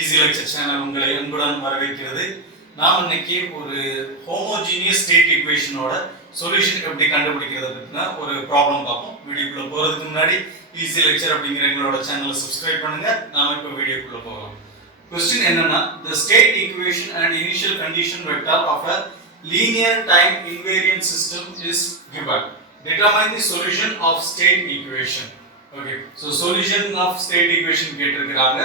Easy lecture channel உங்களை அன்புடன் வரவேற்கிறது. நாம் இன்னைக்கு ஒரு ஹோமோஜீனியஸ் ஸ்டேட் ஈக்குவேஷனோட சொல்யூஷன் எப்படி கண்டுபிடிக்கிறது பத்தின ஒரு ப்ராப்ளம் பார்ப்போம். வீடியோக்குள்ள போறதுக்கு முன்னாடி ஈஸி லெக்சர் அப்படிங்கிற எங்களோட சேனலை சப்ஸ்கிரைப் பண்ணுங்க. நாம இப்போ வீடியோக்குள்ள போகலாம். கொஸ்டின் என்னன்னா, the state equation and initial condition vector of a linear time invariant system is given. Determine the solution of state equation. Okay, so solution of state equation கேட்டிருக்காங்க.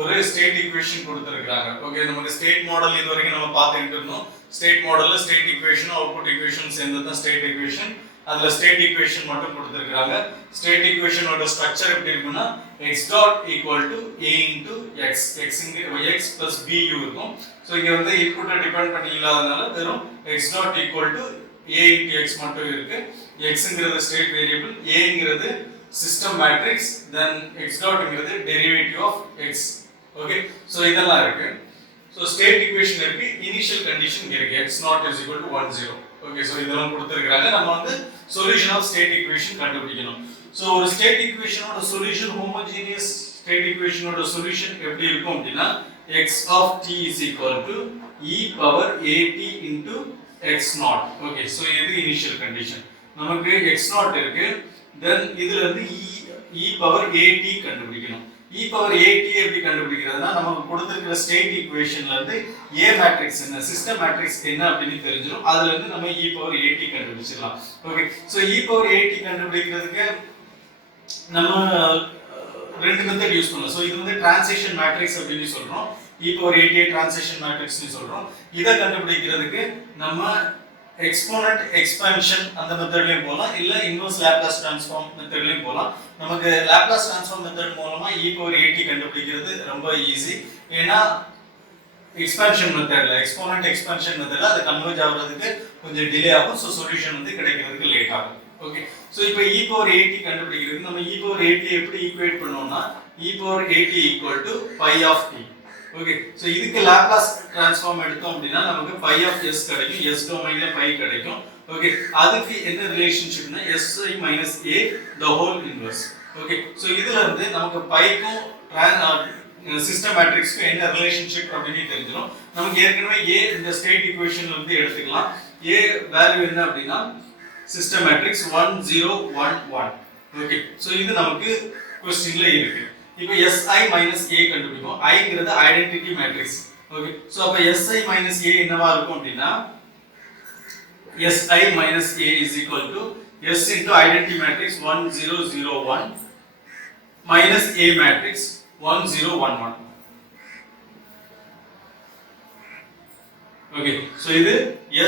ஒரு ஸ்டேட் ஈக்குவேஷன் கொடுத்திருக்காங்க. Okay, நமக்கு state model இதுவரைக்கும் நம்ம பார்த்துட்டு இருந்தோம். State மாடல்ல state equation output equation சேர்ந்தது தான் ஸ்டேட் ஈக்குவேஷன். அதுல ஸ்டேட் ஈக்குவேஷன் மட்டும் கொடுத்திருக்காங்க. ஸ்டேட் ஈக்குவேஷனோட ஸ்ட்ரக்சர் எப்படி இருக்குன்னா, x dot equal to a into x, x இங்க x plus bu இருக்கும். சோ இங்க வந்து இன்புட்டை டிபெண்ட் பண்ணி இல்லாதனால வெறும் x dot equal to a into x மட்டும் இருக்கு. xங்கிறது ஸ்டேட் வேரியபிள், aங்கிறது சிஸ்டம் மேட்ரிக்ஸ், then x டாட்ங்கிறது derivative of x. Okay, so இதெல்லாம் இருக்கு. சோ ஸ்டேட் ஈக்குவேஷன் இருக்கு, இனிஷியல் கண்டிஷன் இருக்கு, x not is equal to 1 0. Okay, so இதெல்லாம் கொடுத்திருக்காங்க. நம்ம வந்து சொல்யூஷன் ஆஃப் ஸ்டேட் ஈக்குவேஷன் கண்டுபிடிக்கணும். சோ ஒரு ஸ்டேட் ஈக்குவேஷனோட சொல்யூஷன், ஹோமோஜீனியஸ் ஸ்டேட் ஈக்குவேஷனோட சொல்யூஷன் எப்படி இருக்கும் அப்படினா, x of t is equal to e power at into x naught. Okay, so இது இனிஷியல் கண்டிஷன். நமக்கு x naught இருக்கு, then இதுல இருந்து e power at கண்டுபிடிக்கணும். e power at எப்படி கண்டுபிடிக்கிறதுனா, நமக்கு கொடுத்திருக்கிற ஸ்டேட் ஈக்குவேஷன்ல இருந்து a மேட்ரிக்ஸ் என்ன, சிஸ்டம் மேட்ரிக்ஸ் என்ன அப்படினு தெரிஞ்சிரும். அதுல இருந்து நம்ம e power at கண்டுபிடிச்சிடலாம். Okay, so e power at கண்டுபிடிக்கிறதுக்கு நம்ம ரெண்டு மெத்தட் யூஸ் பண்ணலாம். சோ இது வந்து ட்ரான்சிஷன் மேட்ரிக்ஸ் அப்படினு சொல்றோம், e power at ட்ரான்சிஷன் மேட்ரிக்ஸ்னு சொல்றோம். இத கண்டுபிடிக்கிறதுக்கு நம்ம எக்ஸ்போனன்ட் எக்ஸ்பான்ஷன் அந்த மெத்தட்லயும் போலாம், இல்ல இன்வெர்ஸ் லாப்லாஸ் ட்ரான்ஸ்ஃபார்ம் மெத்தட்லயும் போலாம். நமக்கு லாப்லாஸ் ட்ரான்ஸ்ஃபார்ம் மெத்தட் மூலமா e power at கண்டுபிடிக்கிறது ரொம்ப ஈஸி. ஏனா எக்ஸ்பான்ஷன் மெத்தட்ல, எக்ஸ்போனன்ட் எக்ஸ்பான்ஷன் மெத்தட்ல அது கன்வர்ஜ் ஆகிறதுக்கு கொஞ்சம் டிலே ஆகும். சோ சொல்யூஷன் வந்து கிடைக்கிறதுக்கு லேட் ஆகும். ஓகே, சோ இப்போ e power at கண்டுபிடிக்கிறதுக்கு நம்ம e power at எப்படி ஈக்குவேட் பண்ணோம்னா, e power at equal to pi of t. Okay, so இதுக்கு லாப்லாஸ் ட்ரான்ஸ்ஃபார்ம் எடுத்தோம் அப்படினா நமக்கு pi of s கிடைக்கும், s டொமைன்ல pi கிடைக்கும். ஓகே, அதுக்கு என்ன ரிலேஷன்ஷிப்னா si minus a the whole inverse. Okay, so இதுல இருந்து நமக்கு பைக்கும் சிஸ்டம் மேட்ரிக்ஸ்க்கு என்ன ரிலேஷன்ஷிப் அப்படினு தெரிஞ்சிரும். நமக்கு ஏற்கனவே a இந்த ஸ்டேட் ஈக்குவேஷன்ல இருந்து எடுத்துக்கலாம். a வேல்யூ என்ன அப்படினா சிஸ்டம் மேட்ரிக்ஸ் 1 0 1 1. ஓகே, சோ இது நமக்கு क्वेश्चनல இருக்கு. இப்போ si minus a கண்டுபிடிப்போம். iங்கிறது ஐடென்டிட்டி மேட்ரிக்ஸ். ஓகே, சோ அப்ப si minus a என்னவா இருக்கும் அப்படினா, si minus a is equal to s into identity matrix 1 0 0 1 minus a matrix 1 0 1 1. Okay, so இது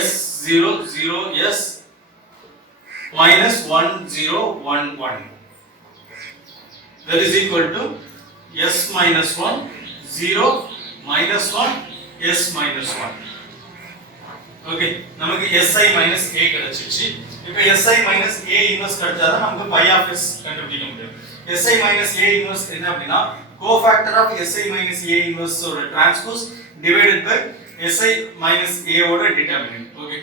s 0 0 s minus 1 0 1 1, that is equal to s minus 1 0 minus 1 s minus 1. Okay, நமக்கு si minus a கிடைச்சிச்சு. இப்போ si minus a inverse கிடைச்சாதான் நமக்கு pi of s கண்டுபிடிக்க முடியும். si minus a inverse என்ன அப்படினா, cofactor of si minus a inverse ஓட transpose divided by si minus a ஓட determinant. Okay,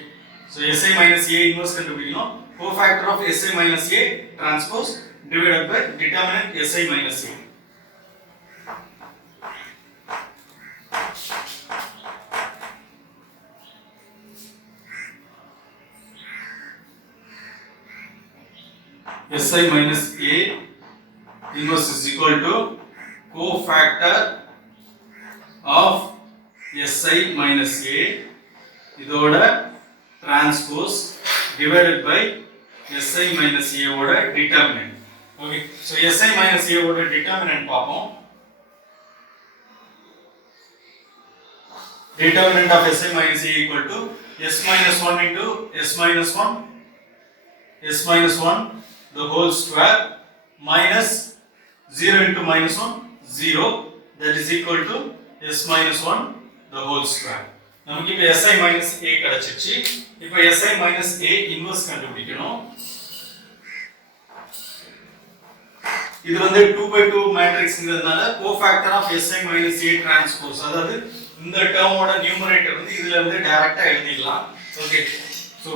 so si minus a inverse கண்டுபிடிக்கணும். Cofactor of si minus a transpose divided by determinant si minus a. Si minus a inverse is equal to cofactor of si minus a இதோட transpose divided by si minus a ஓட determinant. Okay, so si minus a ஓட determinant பாப்போம். Determinant of si minus a equal to s minus 1 into s minus 1 the whole square minus 0 into minus 1 0, that is equal to s minus 1 the whole square. நமக்கு இப்ப si minus a கிடைச்சிச்சு. இப்ப si minus a inverse கண்டுபிடிக்கணும். இது வந்து 2 by 2 மேட்ரிக்ஸ்ங்கிறதுனால cofactor of si minus a transpose, அதாவது இந்த டேர்மோட நியூமரேட்டர் வந்து இதுல இருந்து டைரக்டா எழுதிடலாம். Okay, so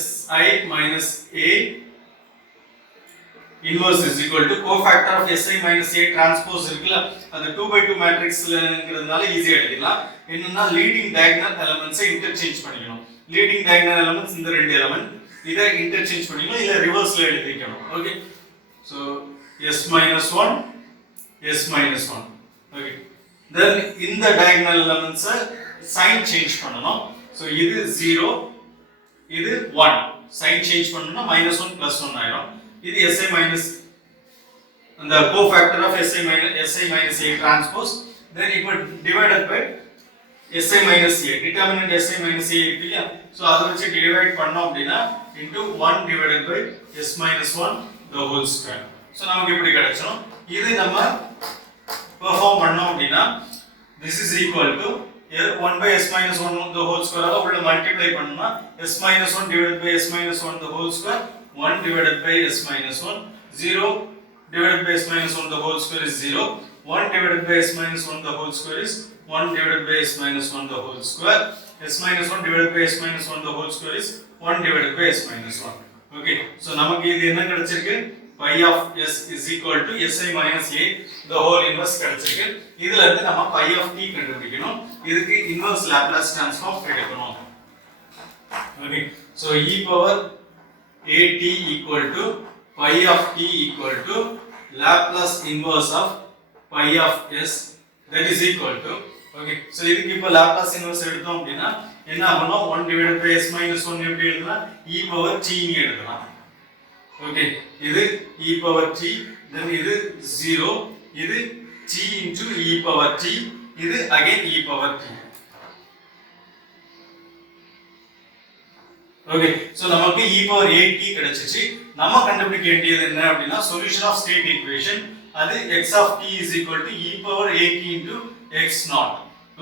si minus a inverse is equal to cofactor of Si minus A transpose இருக்குல அந்த 2/2 மேட்ரிக்ஸ்லங்கிறதுனால ஈஸியா எழுதிடலாம். என்னன்னா லீடிங் டயகனல் எலிமெண்ட்ஸை இன்டர்சேஞ்ச் பண்ணிக்கணும். லீடிங் டயகனல் எலிமெண்ட்ஸ் இந்த ரெண்டு எலிமெண்ட் இதை இன்டர்சேஞ்ச் பண்ணிக்கணும், இல்ல ரிவர்ஸ்ல எழுதிக்கணும். Okay, so s minus 1 s minus 1. Okay, then இந்த டயகனல் எலிமெண்ட்ஸை சைன் சேஞ்ச் பண்ணனும். சோ இது 0 இது 1 சைன் சேஞ்ச் பண்ணனும்னா -1 +1 ஆயிடும். இது Si minus அந்த cofactor of Si minus A transpose, then இப்போ divided by Si minus A, determinant Si minus A இல்லையா, சோ அதை வச்சு டிவைட் பண்ணோம் அப்படினா into 1 divided by s minus 1 the whole square. So நமக்கு இப்படி கிடைச்சிரும். இது நம்ம பெர்ஃபார்ம் பண்ணோம் அப்படினா this is equal to 1 by s minus 1 the whole square ஆல உள்ள மல்டிப்ளை பண்ணா s minus 1 divided by s minus 1 the whole square, 1 divided by s minus 1, 0 divided by s minus 1 the whole square is 0, 1 divided by s minus 1 the whole square is 1 divided by s minus 1 the whole square, s minus 1 divided by s minus 1 the whole square is 1 divided by s minus 1. Okay, so நமக்கு இது என்ன கிடைச்சிருக்கு, pi of s is equal to si minus a the whole inverse கிடைச்சிருக்கு. இதுல இருந்து நம்ம pi of t கண்டுபிடிக்கணும். இதுக்கு inverse laplace transform எடுக்கணும். Okay, so e power at equal to pi of t equal to Laplace inverse of pi of s, that is equal to, okay, so இதுக்கு இப்போ Laplace inverse எடுத்தோம் அப்படினா என்ன ஆகும், 1 divided by s minus 1 எப்படி எழுதலாம், e power t னு எழுதலாம். Okay, இது e power t, then இது 0, இது t into e power t, இது again e power t. Okay, so நமக்கு e power at கிடைச்சிச்சு. நம்ம கண்டுபிடிக்க வேண்டியது என்ன அப்படினா சொல்யூஷன் ஆஃப் ஸ்டேட் ஈக்குவேஷன், அது x of t is equal to e power at into x naught.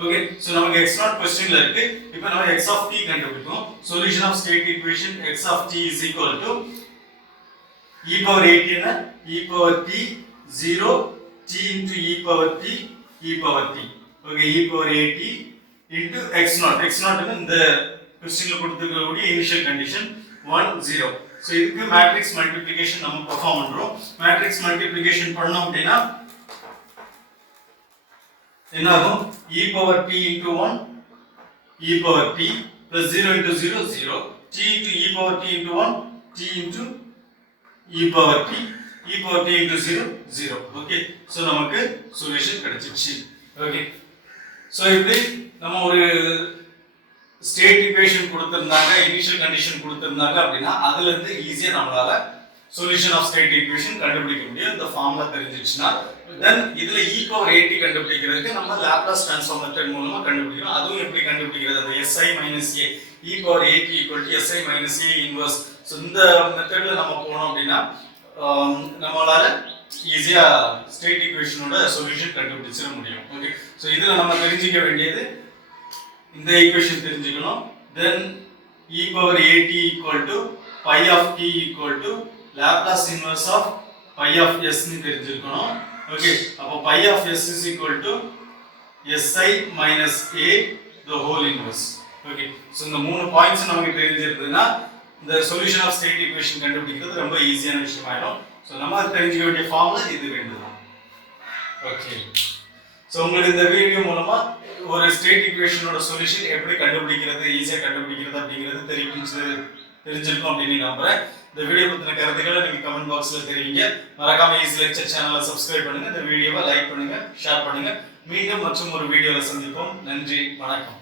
Okay, so நமக்கு x naught क्वेश्चनல இருக்கு. இப்போ நம்ம x of t கண்டுபிடிப்போம். Solution of state equation x of t is equal to e power at என்ன, e power t 0 t into e power t e power t. Okay, e power at into x naught. x naught இந்த क्वेश्चनல கொடுத்திருக்கக்கூடிய initial condition 1 0. So இதுக்கு matrix multiplication நம்ம perform பண்றோம். Matrix multiplication பண்ணோம் அப்படினா என்ன ஆகும், e power t into 1 e power t plus 0 into 0 0, t into e power t into 1 t into e power t into 0 0. Okay, so நமக்கு solution கிடைச்சிருச்சு. Okay, so இப்படி நம்ம ஒரு ஸ்டேட் ஈக்குவேஷன் கொடுத்திருந்தாங்க, இனிஷியல் கண்டிஷன் கொடுத்திருந்தாங்க அப்படினா அதுல இருந்து ஈஸியா நம்மளால சொல்யூஷன் ஆஃப் ஸ்டேட் ஈக்குவேஷன் கண்டுபிடிக்க முடியும். இந்த ஃபார்முலா தெரிஞ்சிச்சுனா தென் இதுல e power at கண்டுபிடிக்கிறதுக்கு நம்ம லாப்லாஸ் ட்ரான்ஸ்ஃபார்ம் மெத்தட் மூலமா கண்டுபிடிக்கணும். அதுவும் எப்படி கண்டுபிடிக்கிறது, அந்த si minus a e power at equal to si minus a inverse. So இந்த மெத்தட்ல நம்ம போறோம் அப்படினா நம்மளால ஈஸியா ஸ்டேட் ஈக்குவேஷனோட சொல்யூஷன் கண்டுபிடிச்சிட முடியும். ஓகே, சோ இதுல நம்ம தெரிஞ்சிக்க வேண்டியது இந்த ஈக்குவேஷன் தெரிஞ்சுக்கணும். then e power at equal to pi of t equal to Laplace inverse of pi of s னு தெரிஞ்சிருக்கணும். ஓகே, அப்ப pi of s is equal to si minus a the whole inverse. Okay, so இந்த மூணு points நமக்கு தெரிஞ்சிருந்ததுன்னா இந்த solution of state equation கண்டுபிடிக்கிறது ரொம்ப ஈஸியான விஷயம் ஆயிடும். சோ நம்ம தெரிஞ்சுக்க வேண்டிய ஃபார்முலா இது வேண்டுதான். ஓகே, சோ உங்களுக்கு இந்த வீடியோ மூலமா ஒரு ஸ்டேட் ஈக்குவேஷனோட சொல்யூஷன் எப்படி கண்டுபிடிக்கிறது, ஈஸியா கண்டுபிடிக்கிறது அப்படிங்கிறது தெரிஞ்சிருக்கும் அப்படின்னு நம்புறேன். இந்த வீடியோ பத்தின கருத்துக்களை நீங்க கமெண்ட் பாக்ஸ்ல தெரிவிங்க. மறக்காம ஈஸி லெக்சர் சேனலை சப்ஸ்கிரைப் பண்ணுங்க, இந்த வீடியோவை லைக் பண்ணுங்க, ஷேர் பண்ணுங்க. மீண்டும் மற்றும் ஒரு வீடியோல சந்திப்போம். நன்றி, வணக்கம்.